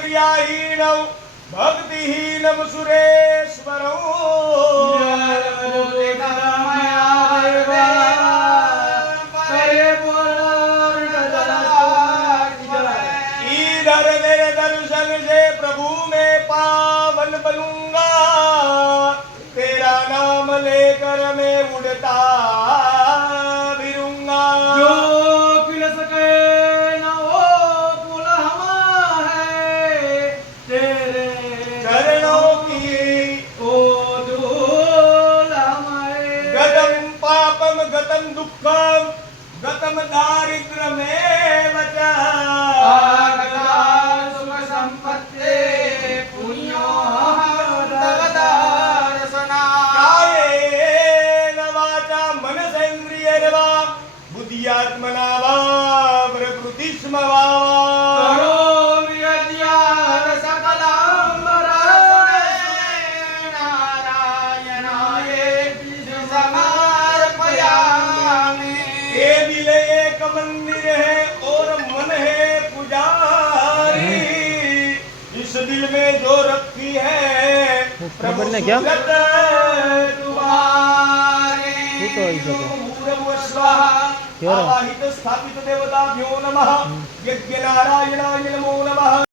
क्रियाहीनौ भक्तिहीनं सुरेश्वरौ इधर मेरे दर्शन से प्रभु मैं पावन बनूंगा तेरा नाम लेकर मैं उड़ता फिरूंगा जो खिल सके न वो फूल हम है तेरे चरणों की ओ धूल हमारे गतम पापम गतम दुखम गतम दारिद्र्य में बचा सुख संपत्ति पुण्यो दर्शना कायेन वाचा मनसेन्द्रियैर्वा बुद्ध्यात्मना वा प्रकृतिस्म वा करोमि यज्ञान् सकलं नारायणाय समर्पयामि। ये दिल एक मंदिर है और मन है पुजारी इस दिल में जो रखी है प्रभु ने क्या? सूरत तुम्हारे तो ऐसा तो। स्वाहा क्यों? आवाहित स्थापित देवताभ्यो नमः यज्ञ नारायणाय